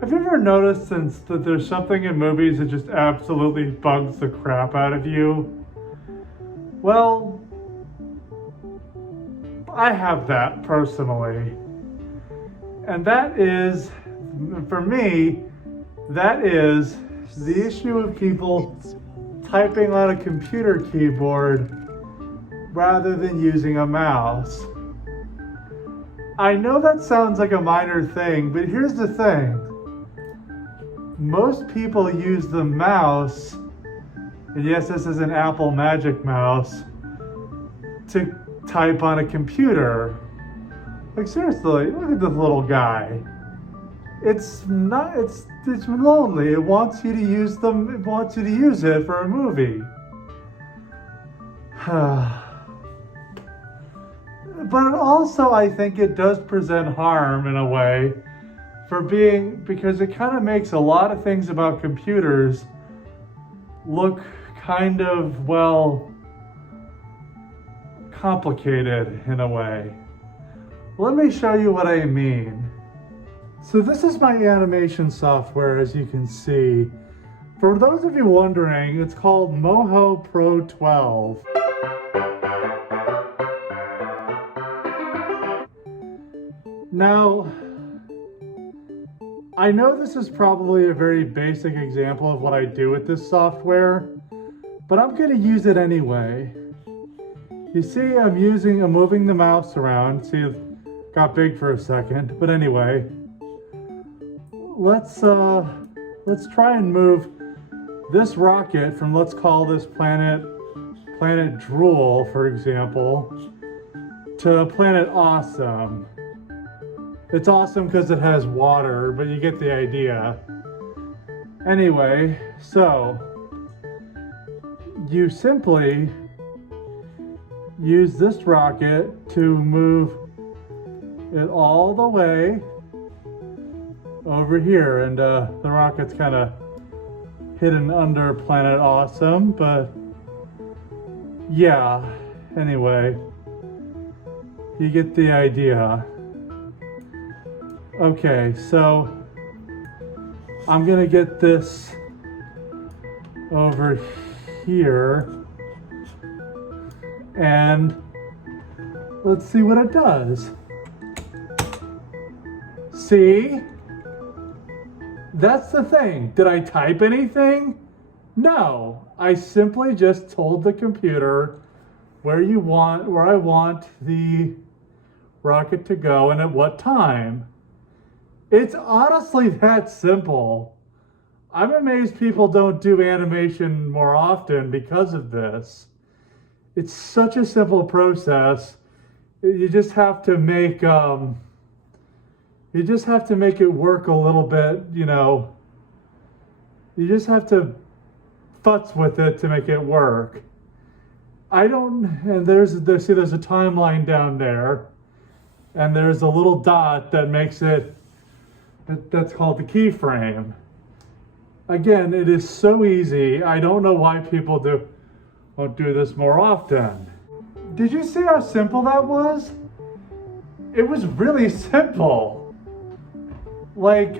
Have you ever noticed since that there's something in movies that just absolutely bugs the crap out of you? Well, I have that personally. And that is, for me, that is the issue of people typing on a computer keyboard rather than using a mouse. I know that sounds like a minor thing, but here's the thing. Most people use the mouse, and yes, this is an Apple Magic Mouse, to type on a computer. Like seriously, look at this little guy. It's lonely. It wants you to use them. It wants you to use it for a movie. But also, I think it does present harm in a way because it kind of makes a lot of things about computers look kind of, well, complicated in a way. Let me show you what I mean. So this is my animation software, as you can see. For those of you wondering, it's called Moho Pro 12. Now, I know this is probably a very basic example of what I do with this software, but I'm going to use it anyway. You see, I'm moving the mouse around. See, it got big for a second, but anyway, let's try and move this rocket from, let's call this planet Drool, for example, to planet Awesome. It's awesome because it has water, but you get the idea. Anyway, so you simply use this rocket to move it all the way over here, and the rocket's kind of hidden under Planet Awesome, but yeah, anyway, you get the idea. Okay, so I'm gonna get this over here and let's see what it does. See? That's the thing. Did I type anything? No, I simply just told the computer where I want the rocket to go and at what time. It's honestly that simple. I'm amazed people don't do animation more often because of this. It's such a simple process. You just have to make it work a little bit, you know. You just have to futz with it to make it work. And there's a timeline down there, and there's a little dot that makes it, that's called the keyframe. Again, it is so easy. I don't know why people don't do this more often. Did you see how simple that was? It was really simple. But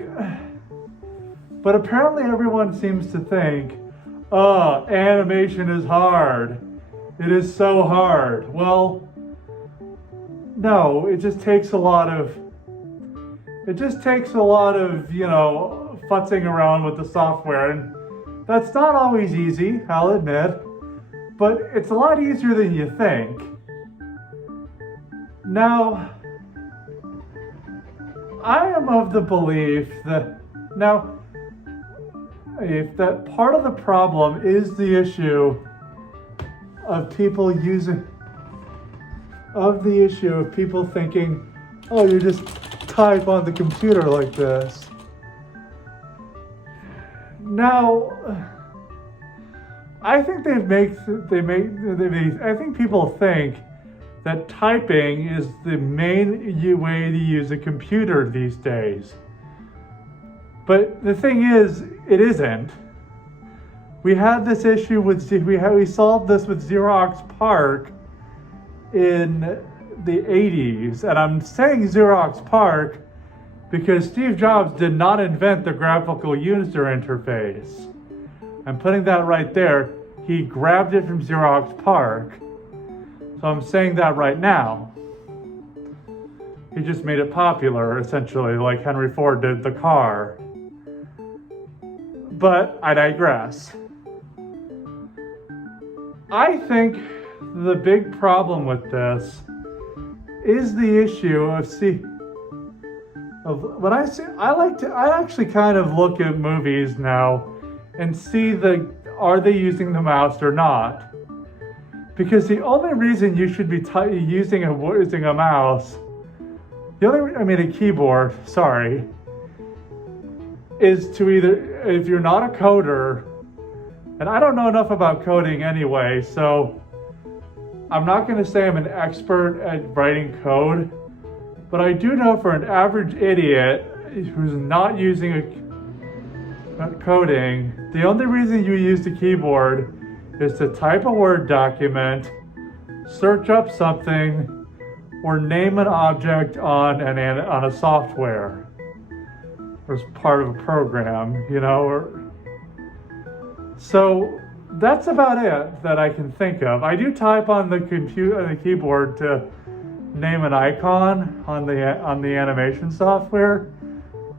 apparently everyone seems to think, oh, animation is hard. It is so hard. Well, no, it just takes a lot of, you know, futzing around with the software, and that's not always easy, I'll admit, but it's a lot easier than you think. Now, I am of the belief that if that part of the problem is the issue of people thinking, oh, you just type on the computer like this. Now, I think I think people think that typing is the main way to use a computer these days. But the thing is, it isn't. We had this issue we solved this with Xerox PARC in the 80s, and I'm saying Xerox PARC Because Steve Jobs did not invent the graphical user interface. I'm putting that right there. He grabbed it from Xerox PARC. So I'm saying that right now. He just made it popular, essentially, like Henry Ford did the car. But I digress. I think the big problem with this is the issue when I see, I actually kind of look at movies now and see are they using the mouse or not? Because the only reason you should be using a mouse, a keyboard, sorry, is to either, if you're not a coder, and I don't know enough about coding anyway, so I'm not going to say I'm an expert at writing code, but I do know for an average idiot who's not using coding, the only reason you use the keyboard is to type a Word document, search up something, or name an object on a software, or as part of a program, So that's about it that I can think of. I do type on the keyboard to name an icon on the animation software,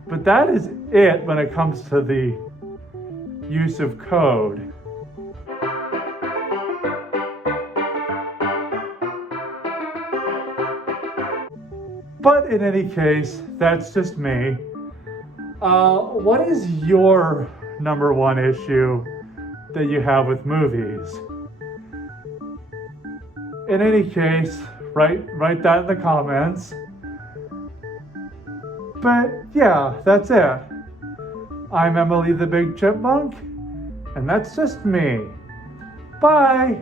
but that is it when it comes to the use of code. But in any case, that's just me. What is your number one issue that you have with movies? In any case, write that in the comments. But yeah, that's it. I'm Emily the Big Chipmunk, and that's just me. Bye!